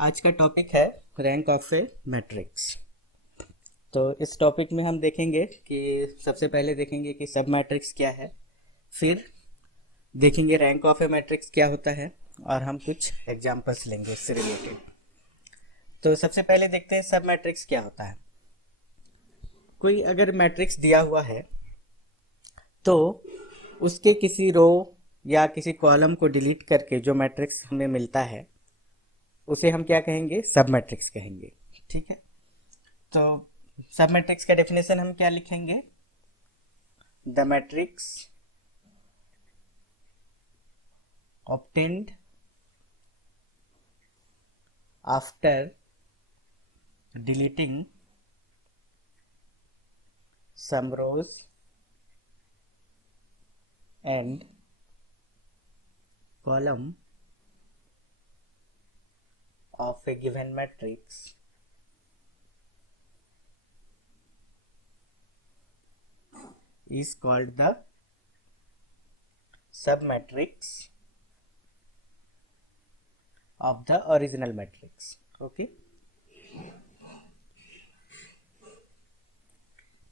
आज का टॉपिक है रैंक ऑफ ए मैट्रिक्स। तो इस टॉपिक में हम देखेंगे कि सबसे पहले देखेंगे कि सब मैट्रिक्स क्या है, फिर देखेंगे रैंक ऑफ ए मैट्रिक्स क्या होता है और हम कुछ एग्जांपल्स लेंगे इससे रिलेटेड। तो सबसे पहले देखते हैं सब मैट्रिक्स क्या होता है। कोई अगर मैट्रिक्स दिया हुआ है तो उसके किसी रो या किसी कॉलम को डिलीट करके जो मैट्रिक्स हमें मिलता है उसे हम क्या कहेंगे, सब मैट्रिक्स कहेंगे। ठीक है, तो सब मैट्रिक्स का डेफिनेशन हम क्या लिखेंगे, the matrix obtained after deleting some rows and column of a given matrix is called the submatrix of the original matrix. Okay,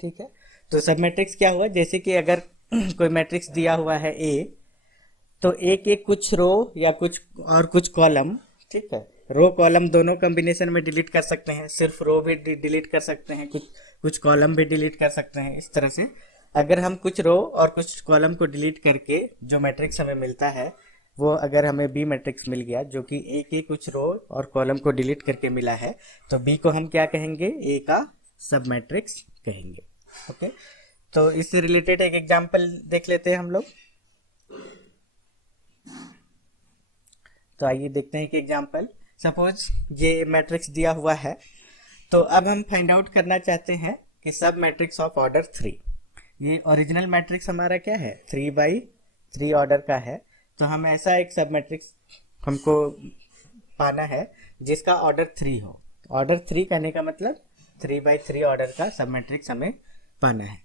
ठीक है। तो सब मैट्रिक्स क्या हुआ, जैसे कि अगर कोई मैट्रिक्स दिया हुआ है ए, तो ए के कुछ रो या कुछ कॉलम, ठीक है, रो कॉलम दोनों कॉम्बिनेशन में डिलीट कर सकते हैं, सिर्फ रो भी डिलीट कर सकते हैं, कुछ कॉलम भी डिलीट कर सकते हैं। इस तरह से अगर हम कुछ रो और कुछ कॉलम को डिलीट करके जो मैट्रिक्स हमें मिलता है वो अगर हमें बी मैट्रिक्स मिल गया जो कि ए के कुछ रो और कॉलम को डिलीट करके मिला है, तो बी को हम क्या कहेंगे, ए का सब मैट्रिक्स कहेंगे। ओके, तो इससे रिलेटेड एक एग्जांपल देख लेते हैं हम लोग। तो आइए देखते हैं कि एग्जांपल, सपोज ये मैट्रिक्स दिया हुआ है, तो अब हम फाइंड आउट करना चाहते हैं कि सब मैट्रिक्स ऑफ ऑर्डर 3। ये ओरिजिनल मैट्रिक्स हमारा क्या है, 3x3 ऑर्डर का है। तो हम ऐसा एक सब मैट्रिक्स हमको पाना है जिसका ऑर्डर 3 हो। ऑर्डर 3 कहने का मतलब 3x3 ऑर्डर का सब मैट्रिक्स हमें पाना है।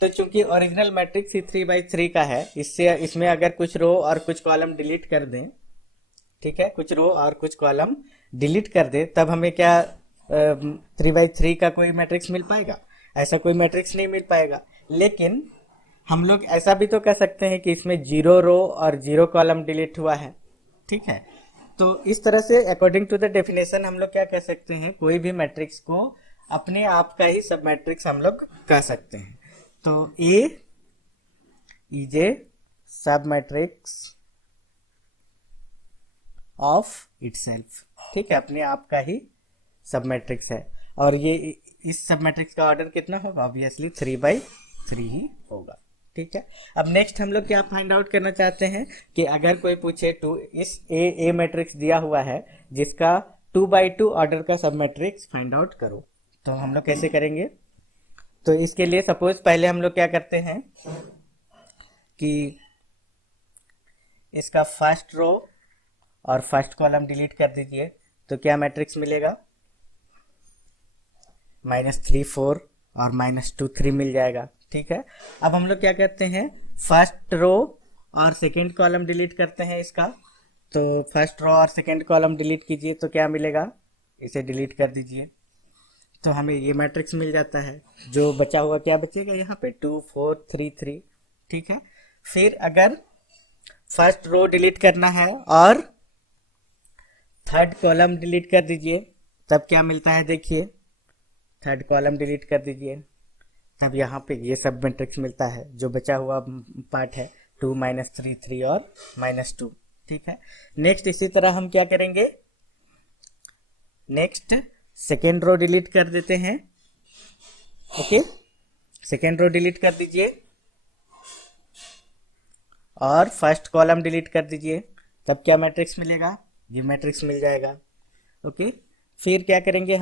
तो चूंकि ओरिजिनल मैट्रिक्स ही 3x3 का है, इसमें अगर कुछ रो और कुछ कॉलम डिलीट कर दें, ठीक है, कुछ रो और कुछ कॉलम डिलीट कर दे, तब हमें क्या 3x3 का कोई मैट्रिक्स मिल पाएगा? ऐसा कोई मैट्रिक्स नहीं मिल पाएगा। लेकिन हम लोग ऐसा भी तो कर सकते हैं कि इसमें 0 रो और 0 कॉलम डिलीट हुआ है, ठीक है। तो इस तरह से अकॉर्डिंग टू द डेफिनेशन हम लोग क्या कह सकते हैं, कोई भी मैट्रिक्स को अपने आप का ही सब मैट्रिक्स हम लोग कह सकते हैं। तो ए इज ए सब मैट्रिक्स ऑफ इटसेल्फ, ठीक है, अपने आप का ही सब मैट्रिक्स है। और ये इस सब मैट्रिक्स का ऑर्डर कितना होगा, ऑब्वियसली 3x3 ही होगा। ठीक है, अब नेक्स्ट हम लोग क्या फाइंड आउट करना चाहते हैं कि अगर कोई पूछे इस ए मैट्रिक्स दिया हुआ है जिसका 2x2 ऑर्डर का सब मैट्रिक्स फाइंड आउट करो, तो हम लोग कैसे करेंगे? तो इसके लिए सपोज पहले हम लोग क्या करते हैं कि इसका फर्स्ट रो और फर्स्ट कॉलम डिलीट कर दीजिए, तो क्या मैट्रिक्स मिलेगा, -3 4 और -2 3 मिल जाएगा। ठीक है, अब हम लोग क्या करते हैं, फर्स्ट रो और सेकंड कॉलम डिलीट करते हैं इसका। तो फर्स्ट रो और सेकंड कॉलम डिलीट कीजिए, तो क्या मिलेगा, इसे डिलीट कर दीजिए, तो हमें ये मैट्रिक्स मिल जाता है। जो बचा हुआ क्या बचेगा यहाँ पे, 2 4 3 3। ठीक है, फिर अगर फर्स्ट रो डिलीट करना है और थर्ड कॉलम डिलीट कर दीजिए, तब क्या मिलता है, देखिए, थर्ड कॉलम डिलीट कर दीजिए, तब यहाँ पे ये सब मैट्रिक्स मिलता है। जो बचा हुआ पार्ट है 2 -3 3 और -2। ठीक है, नेक्स्ट इसी तरह हम क्या करेंगे, नेक्स्ट सेकेंड रो डिलीट कर देते हैं। ओके, सेकेंड रो डिलीट कर दीजिए और फर्स्ट कॉलम डिलीट कर दीजिए, तब क्या मैट्रिक्स मिलेगा, ये मैट्रिक्स मिल जाएगा। ओके, फिर क्या करेंगे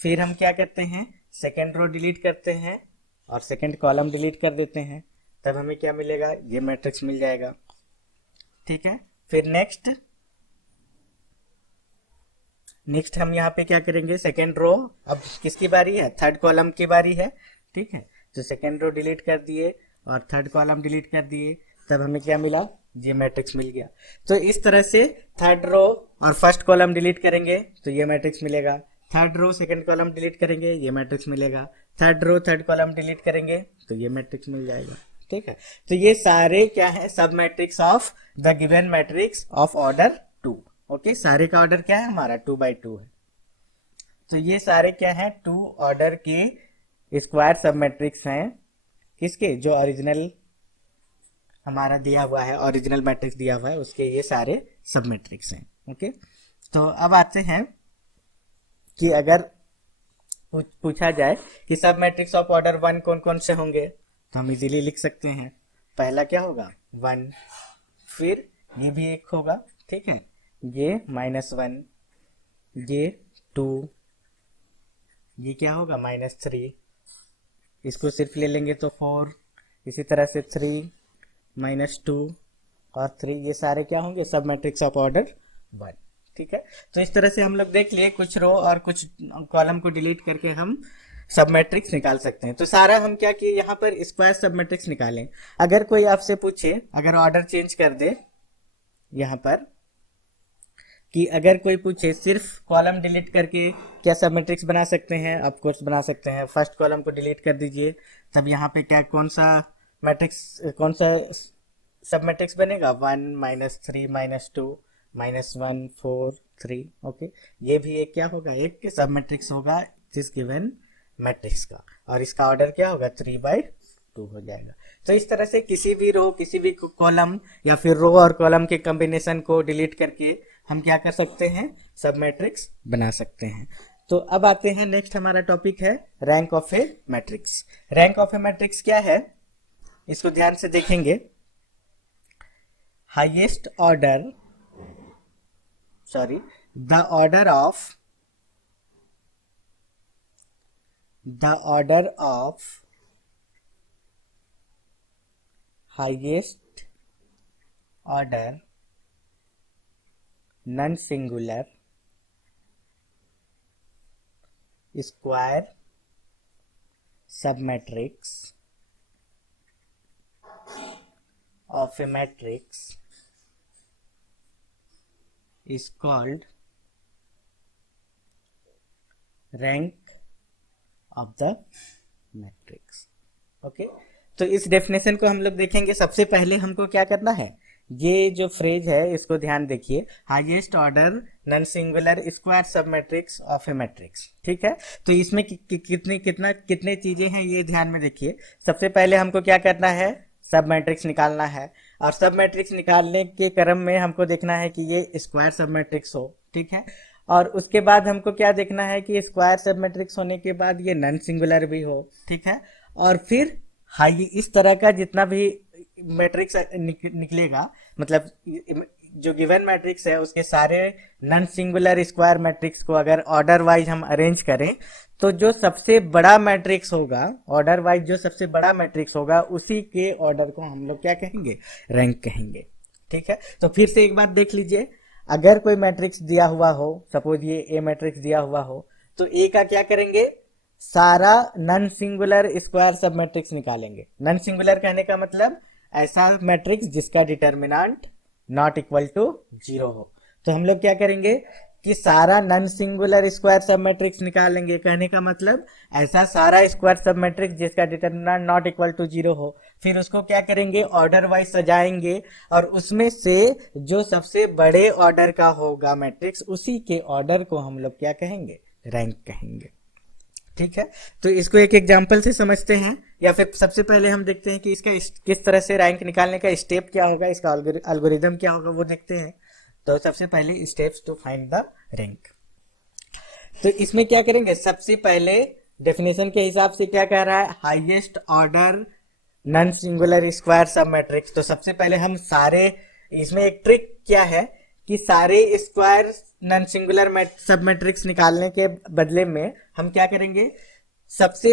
फिर हम क्या करते हैं, सेकेंड रो डिलीट करते हैं और सेकेंड कॉलम डिलीट कर देते हैं, तब हमें क्या मिलेगा, ये मैट्रिक्स मिल जाएगा। ठीक है, फिर नेक्स्ट हम यहाँ पे क्या करेंगे, सेकेंड रो, अब किसकी बारी है, थर्ड कॉलम की बारी है। ठीक है, तो सेकेंड रो डिलीट कर दिए और थर्ड कॉलम डिलीट कर दिए, तब हमें क्या मिला, ये मैट्रिक्स मिल गया। तो इस तरह से थर्ड रो और फर्स्ट कॉलम डिलीट करेंगे तो ये मैट्रिक्स मिलेगा, third row second column delete करेंगे ये मैट्रिक्स मिलेगा, third row third column delete करेंगे तो ये मैट्रिक्स मिल जाएगा। ठीक है, तो ये सारे क्या है, सब matrix of the given matrix of order 2। Okay, सारे का ऑर्डर क्या है हमारा 2x2 है। तो ये सारे क्या है 2 ऑर्डर के स्क्वायर सब मैट्रिक्स हैं, किसके, जो ओरिजिनल हमारा दिया हुआ है, ओरिजिनल मैट्रिक्स दिया हुआ है उसके ये सारे सब मैट्रिक्स हैं। ओके, तो अब आते हैं कि अगर पूछा जाए कि सब मैट्रिक्स ऑफ ऑर्डर 1 कौन कौन से होंगे, तो हम इजीली लिख सकते हैं। पहला क्या होगा 1, फिर ये भी एक होगा, ठीक है, ये -1, ये 2, ये क्या होगा -3, इसको सिर्फ ले लेंगे तो 4, इसी तरह से 3, -2 और 3, ये सारे क्या होंगे सब मैट्रिक्स ऑफ ऑर्डर 1। ठीक है, तो इस तरह से हम लोग देख लिए कुछ रो और कुछ कॉलम को डिलीट करके हम सब मैट्रिक्स निकाल सकते हैं। तो सारा हम क्या किए यहाँ पर स्क्वायर सब मैट्रिक्स निकालें। अगर कोई आपसे पूछे, अगर ऑर्डर चेंज कर दे यहाँ पर, कि अगर कोई पूछे सिर्फ कॉलम डिलीट करके क्या सब मैट्रिक्स बना सकते हैं, ऑफ कोर्स बना सकते हैं। फर्स्ट कॉलम को डिलीट कर दीजिए, तब यहाँ पे क्या कौन सा मैट्रिक्स, कौन सा सब मैट्रिक्स बनेगा 1 -3 -2 -1 4 3। ओके, ये भी एक क्या होगा, एक सब मैट्रिक्स होगा जिस गिवन मैट्रिक्स का, और इसका ऑर्डर क्या होगा 3/2 हो जाएगा। तो इस तरह से किसी भी रो, किसी भी कॉलम या फिर रो और कॉलम के कॉम्बिनेशन को डिलीट करके हम क्या कर सकते हैं, सब मैट्रिक्स बना सकते हैं। तो अब आते हैं, नेक्स्ट हमारा टॉपिक है rank of A matrix. Rank of A matrix क्या है, इसको ध्यान से देखेंगे। Highest order, sorry, the order of highest order non-singular square submatrix of a matrix is called rank of the matrix। Okay, तो इस डेफिनेशन को हम लोग देखेंगे। सबसे पहले हमको क्या करना है, ये जो फ्रेज है इसको ध्यान देखिए, highest order non singular square सब मैट्रिक्स ऑफ ए मैट्रिक्स। ठीक है, तो इसमें कितने चीजें हैं ये ध्यान में देखिए। सबसे पहले हमको क्या करना है, सब मैट्रिक्स निकालना है, और सब मैट्रिक्स निकालने के क्रम में हमको देखना है कि ये स्क्वायर सब मैट्रिक्स हो। ठीक है, और उसके बाद हमको क्या देखना है कि स्क्वायर सब मैट्रिक्स होने के बाद ये नॉन सिंगुलर भी हो। ठीक है, और फिर हाई इस तरह का जितना भी मैट्रिक्स निकलेगा, मतलब जो गिवन मैट्रिक्स है उसके सारे नॉन सिंगुलर स्क्वायर मैट्रिक्स को अगर ऑर्डर वाइज हम अरेंज करें, तो जो सबसे बड़ा मैट्रिक्स होगा, ऑर्डर वाइज जो सबसे बड़ा मैट्रिक्स होगा, उसी के ऑर्डर को हम लोग क्या कहेंगे, रैंक कहेंगे। ठीक है, तो फिर से एक बात देख लीजिए, अगर कोई मैट्रिक्स दिया हुआ हो, सपोज ये ए मैट्रिक्स दिया हुआ हो, तो ए का क्या करेंगे, सारा नॉन सिंगुलर स्क्वायर सब मैट्रिक्स निकालेंगे। नॉन सिंगुलर कहने का मतलब ऐसा मैट्रिक्स जिसका डिटर्मिनेंट नॉट इक्वल टू 0 हो। तो हम लोग क्या करेंगे कि सारा नॉन सिंगुलर स्क्वायर सब मैट्रिक्स निकालेंगे, कहने का मतलब ऐसा सारा स्क्वायर सब मैट्रिक्स जिसका डिटर्मिनेंट नॉट इक्वल टू 0 हो। फिर उसको क्या करेंगे, ऑर्डर वाइज सजाएंगे, और उसमें से जो सबसे बड़े ऑर्डर का होगा मैट्रिक्स, उसी के ऑर्डर को हम लोग क्या कहेंगे, रैंक कहेंगे। ठीक है, तो इसको एक एग्जांपल से समझते हैं, या फिर सबसे पहले हम देखते हैं कि इसका किस तरह से रैंक निकालने का स्टेप क्या होगा, इसका एल्गोरिदम क्या होगा, वो देखते हैं। तो सबसे पहले steps to find the rank. तो इसमें क्या करेंगे, सबसे पहले डेफिनेशन के हिसाब से क्या कह रहा है, highest order non singular square सब मैट्रिक्स। तो सबसे पहले हम सारे, इसमें एक ट्रिक क्या है कि सारे स्क्वायर नॉन सिंगुलर सब मैट्रिक्स निकालने के बदले में हम क्या करेंगे, सबसे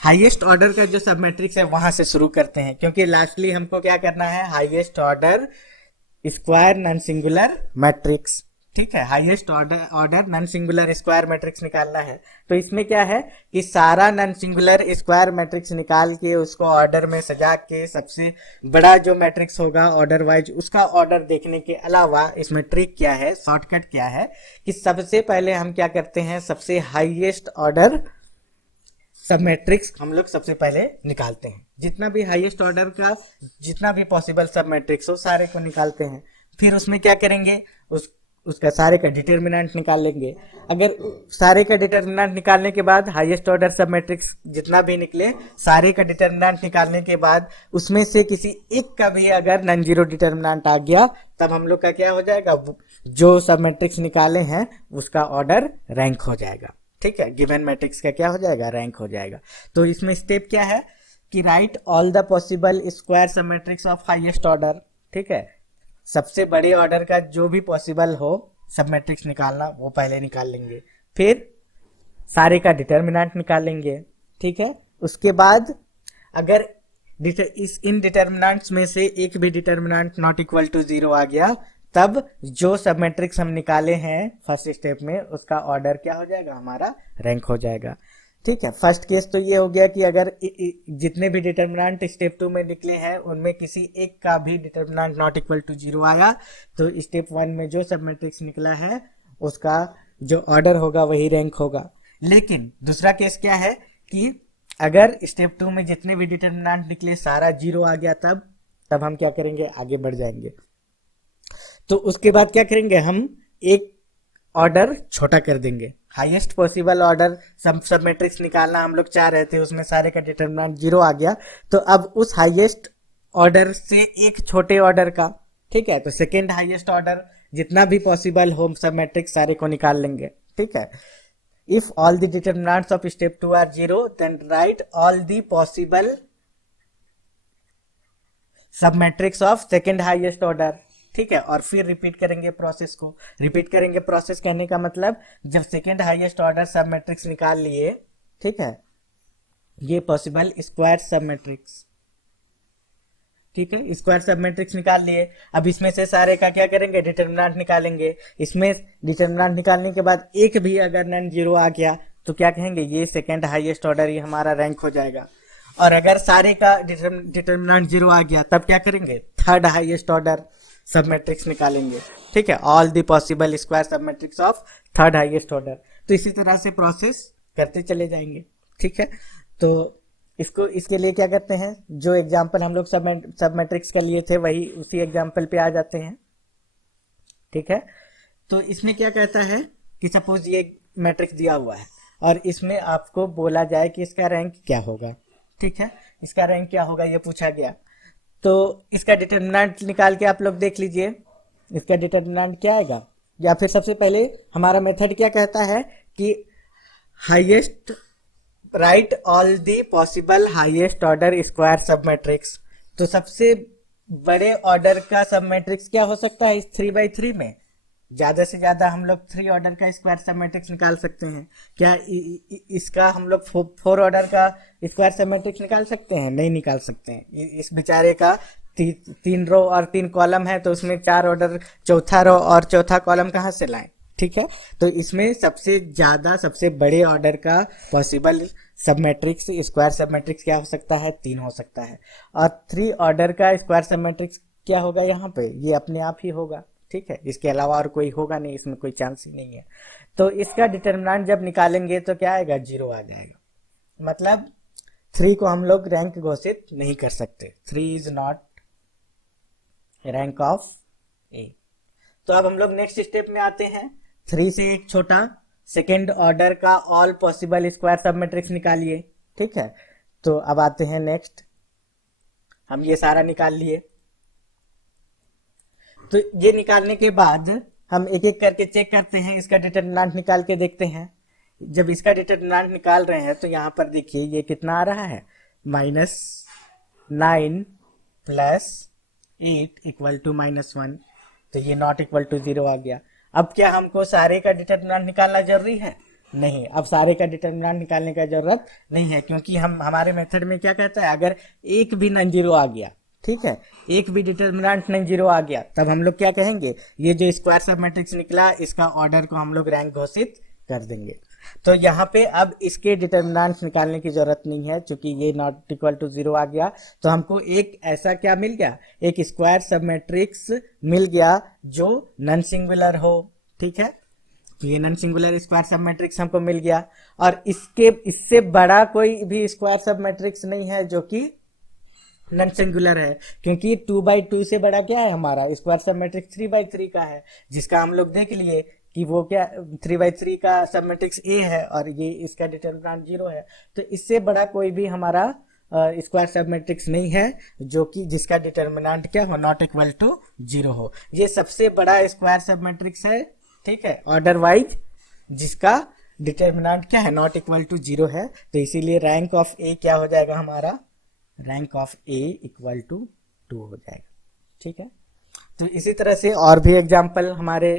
हाईएस्ट ऑर्डर का जो सब मैट्रिक्स है वहां से शुरू करते हैं, क्योंकि लास्टली हमको क्या करना है, highest order square non singular matrix ठीक है, highest order non singular square matrix निकालना है। तो इसमें क्या है कि सारा नॉन सिंगुलर स्क्वायर मैट्रिक्स निकाल के उसको ऑर्डर में सजा के सबसे बड़ा जो मैट्रिक्स होगा ऑर्डर वाइज उसका ऑर्डर देखने के अलावा इसमें ट्रिक क्या है, शॉर्टकट क्या है कि सबसे पहले हम क्या करते हैं, सबसे हाईएस्ट ऑर्डर सब मैट्रिक्स हम लोग सबसे पहले निकालते हैं। जितना भी हाईएस्ट ऑर्डर का जितना भी पॉसिबल सब मैट्रिक्स हो सारे को निकालते हैं। फिर उसमें क्या करेंगे, उसका सारे का डिटर्मिनेंट निकाल लेंगे। अगर सारे का डिटर्मिनेंट निकालने के बाद हाईएस्ट ऑर्डर सब मैट्रिक्स जितना भी निकले सारे का डिटर्मिनेंट निकालने के बाद उसमें से किसी एक का भी अगर नॉन जीरो डिटर्मिनेंट आ गया तब हम लोग का क्या हो जाएगा, जो सब मैट्रिक्स निकाले हैं उसका ऑर्डर रैंक हो जाएगा। ठीक है, गिवन मैट्रिक्स का क्या हो जाएगा, रैंक हो जाएगा। तो इसमें स्टेप क्या है कि right all the possible square सब मैट्रिक्स ऑफ हाईएस्ट ऑर्डर। ठीक है, सबसे बड़े ऑर्डर का जो भी पॉसिबल हो सब मैट्रिक्स निकालना वो पहले निकाल लेंगे। फिर सारे का डिटर्मिनेंट निकालेंगे। ठीक है, उसके बाद अगर इन डिटर्मिनेंट्स में से एक भी डिटर्मिनेंट नॉट इक्वल टू 0 आ गया तब जो सब मैट्रिक्स हम निकाले हैं फर्स्ट स्टेप में उसका ऑर्डर क्या हो जाएगा, हमारा रैंक हो जाएगा। ठीक है, फर्स्ट केस तो ये हो गया कि अगर जितने भी डिटर्मिनेंट स्टेप 2 में निकले हैं उनमें किसी एक का भी डिटर्मिनेंट नॉट इक्वल टू 0 आया तो स्टेप 1 में जो सब मैट्रिक्स निकला है उसका जो ऑर्डर होगा वही रैंक होगा। लेकिन दूसरा केस क्या है कि अगर स्टेप 2 में जितने भी डिटर्मिनेंट निकले सारा 0 आ गया तब हम क्या करेंगे, आगे बढ़ जाएंगे। तो उसके बाद क्या करेंगे, हम एक ऑर्डर छोटा कर देंगे। हाईएस्ट पॉसिबल ऑर्डर सब मैट्रिक्स निकालना हम लोग चाह रहे थे, उसमें सारे का डिटर्मिनेंट 0 आ गया तो अब उस हाईएस्ट ऑर्डर से एक छोटे ऑर्डर का, ठीक है, तो सेकेंड हाईएस्ट ऑर्डर जितना भी पॉसिबल हो सब मैट्रिक्स सारे को निकाल लेंगे। ठीक है, if all the determinants of step 2 are 0 then write all the possible sub matrix of second highest order. ठीक है, और फिर रिपीट करेंगे प्रोसेस को। रिपीट करेंगे प्रोसेस कहने का मतलब जब सेकेंड हाईएस्ट ऑर्डर सब मैट्रिक्स निकाल लिए, ठीक है, ये पॉसिबल स्क्वायर सब मैट्रिक्स, ठीक है, स्क्वायर सब मैट्रिक्स निकाल लिए। अब इसमें से सारे का क्या करेंगे, डिटर्मिनेंट निकालेंगे। इसमें डिटर्मिनेंट निकालने के बाद एक भी अगर नॉन जीरो आ गया तो क्या कहेंगे, ये सेकेंड हाईएस्ट ऑर्डर ये हमारा रैंक हो जाएगा। और अगर सारे का डिटर्मिनेंट 0 आ गया तब क्या करेंगे, थर्ड हाईएस्ट ऑर्डर सब मैट्रिक्स निकालेंगे। ठीक है, ऑल द पॉसिबल स्क्वायर सब matrix of third highest order. तो इसी तरह से प्रोसेस करते चले जाएंगे। ठीक है, तो इसके लिए क्या करते हैं, जो एग्जांपल हम लोग सब मैट्रिक्स के लिए थे वही उसी एग्जांपल पे आ जाते हैं। ठीक है, तो इसमें क्या कहता है कि सपोज ये मैट्रिक्स दिया हुआ है और इसमें आपको बोला जाए कि इसका रैंक क्या होगा। ठीक है, इसका रैंक क्या होगा ये पूछा गया तो इसका डिटर्मिनेंट निकाल के आप लोग देख लीजिए इसका डिटर्मिनेंट क्या आएगा। या फिर सबसे पहले हमारा मेथड क्या कहता है कि highest right all the possible highest order square सब मैट्रिक्स। तो सबसे बड़े ऑर्डर का सब मैट्रिक्स क्या हो सकता है, इस 3x3 में ज्यादा से ज्यादा हम लोग 3 ऑर्डर का स्क्वायर सब मैट्रिक्स निकाल सकते हैं। क्या इसका हम लोग 4 ऑर्डर का स्क्वायर सब मैट्रिक्स निकाल सकते हैं, नहीं निकाल सकते हैं। इस बेचारे का 3 रो और 3 कॉलम है तो उसमें 4 ऑर्डर, चौथा रो और चौथा कॉलम कहाँ से लाएं। ठीक है, तो इसमें सबसे ज्यादा सबसे बड़े ऑर्डर का पॉसिबल सब मैट्रिक्स स्क्वायर सब मैट्रिक्स क्या हो सकता है, 3 हो सकता है। और 3 ऑर्डर का स्क्वायर सब मैट्रिक्स क्या होगा यहाँ पे, ये अपने आप ही होगा। ठीक है, इसके अलावा और कोई होगा नहीं, इसमें कोई चांस ही नहीं है। तो इसका डिटर्मिनेंट जब निकालेंगे तो क्या आएगा, 0 आ जाएगा। मतलब 3 को हम लोग रैंक घोषित नहीं कर सकते, 3 इज नॉट रैंक ऑफ ए। तो अब हम लोग नेक्स्ट स्टेप में आते हैं। 3 से एक छोटा सेकेंड ऑर्डर का ऑल पॉसिबल स्क्वायर सब मैट्रिक्स निकालिए। ठीक है, तो अब आते हैं नेक्स्ट, हम ये सारा निकाल लिए। तो ये निकालने के बाद हम एक एक करके चेक करते हैं, इसका डिटर्मिनेंट निकाल के देखते हैं। जब इसका डिटर्मिनेंट निकाल रहे हैं तो यहाँ पर देखिए ये कितना आ रहा है, -9 + 8 = -1। तो ये नॉट इक्वल टू 0 आ गया। अब क्या हमको सारे का डिटर्मिनेंट निकालना जरूरी है, नहीं, अब सारे का डिटर्मिनेंट निकालने का जरूरत नहीं है, क्योंकि हमारे मेथड में क्या कहता है, अगर एक भी नॉन जीरो आ गया ठीक है, एक भी डिटर्मिनेंट नहीं जीरो आ गया, तब हम लोग क्या कहेंगे, ये जो स्क्वायर सब मैट्रिक्स निकला इसका ऑर्डर को हम लोग रैंक घोषित कर देंगे। तो यहाँ पे अब इसके डिटर्मिनेंट्स निकालने की जरूरत नहीं है, क्योंकि ये नॉट इक्वल टू जीरो आ गया। तो हमको एक ऐसा क्या मिल गया, एक स्क्वायर सब मैट्रिक्स मिल गया जो नॉन सिंगुलर हो। ठीक है, तो ये नॉन सिंगुलर स्क्वायर सब मैट्रिक्स हमको मिल गया। और इससे बड़ा कोई भी स्क्वायर सब मैट्रिक्स नहीं है जो कि नॉन सिंगुलर है, क्योंकि 2/2 से बड़ा क्या है हमारा स्क्वायर सब मैट्रिक्स 3/3 का है, जिसका हम लोग देख लिए कि वो क्या 3/3 का सब मैट्रिक्स ए है और ये इसका डिटर्मिनेंट 0 है। तो इससे बड़ा कोई भी हमारा स्क्वायर सब मैट्रिक्स नहीं है जो कि जिसका डिटर्मिनेंट क्या हो, नॉट इक्वल टू 0 हो। ये सबसे बड़ा स्क्वायर सब मैट्रिक्स है, ठीक है, ऑर्डर वाइज, जिसका डिटर्मिनेंट क्या है, नॉट इक्वल टू 0 है। तो इसीलिए रैंक ऑफ ए क्या हो जाएगा हमारा, rank of A equal to 2 हो जाएगा। ठीक है, तो इसी तरह से और भी एग्जाम्पल हमारे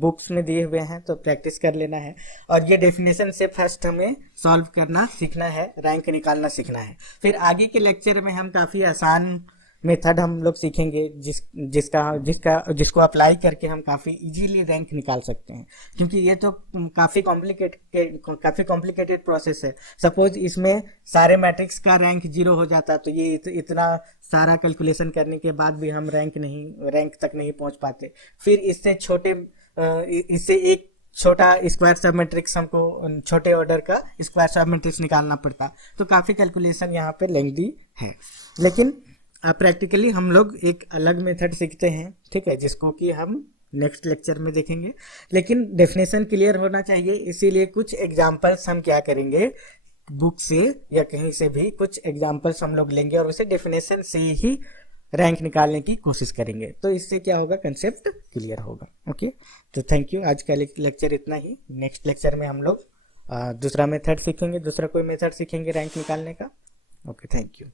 बुक्स में दिए हुए हैं, तो प्रैक्टिस कर लेना है। और ये डेफिनेशन से फर्स्ट हमें सॉल्व करना सीखना है, रैंक निकालना सीखना है। फिर आगे के लेक्चर में हम काफ़ी आसान मेथड हम लोग सीखेंगे जिसको अप्लाई करके हम काफ़ी इजीली रैंक निकाल सकते हैं, क्योंकि ये तो काफ़ी कॉम्प्लिकेटेड प्रोसेस है। सपोज इसमें सारे मैट्रिक्स का रैंक 0 हो जाता, तो ये इतना सारा कैलकुलेशन करने के बाद भी हम रैंक तक नहीं पहुंच पाते। फिर इससे एक छोटा स्क्वायर सब मैट्रिक्स हमको छोटे ऑर्डर का स्क्वायर सब मैट्रिक्स निकालना पड़ता, तो काफ़ी कैलकुलेशन यहाँ पे लेंथी है। लेकिन प्रैक्टिकली हम लोग एक अलग मेथड सीखते हैं, ठीक है, जिसको कि हम नेक्स्ट लेक्चर में देखेंगे। लेकिन डेफिनेशन क्लियर होना चाहिए, इसीलिए कुछ एग्जांपल्स हम क्या करेंगे, बुक से या कहीं से भी कुछ एग्जांपल्स हम लोग लेंगे और उसे डेफिनेशन से ही रैंक निकालने की कोशिश करेंगे। तो इससे क्या होगा, कंसेप्ट क्लियर होगा। ओके, तो थैंक यू, आज का लेक्चर इतना ही। नेक्स्ट लेक्चर में हम लोग दूसरा मेथड सीखेंगे, दूसरा कोई मेथड सीखेंगे रैंक निकालने का। Okay, thank you.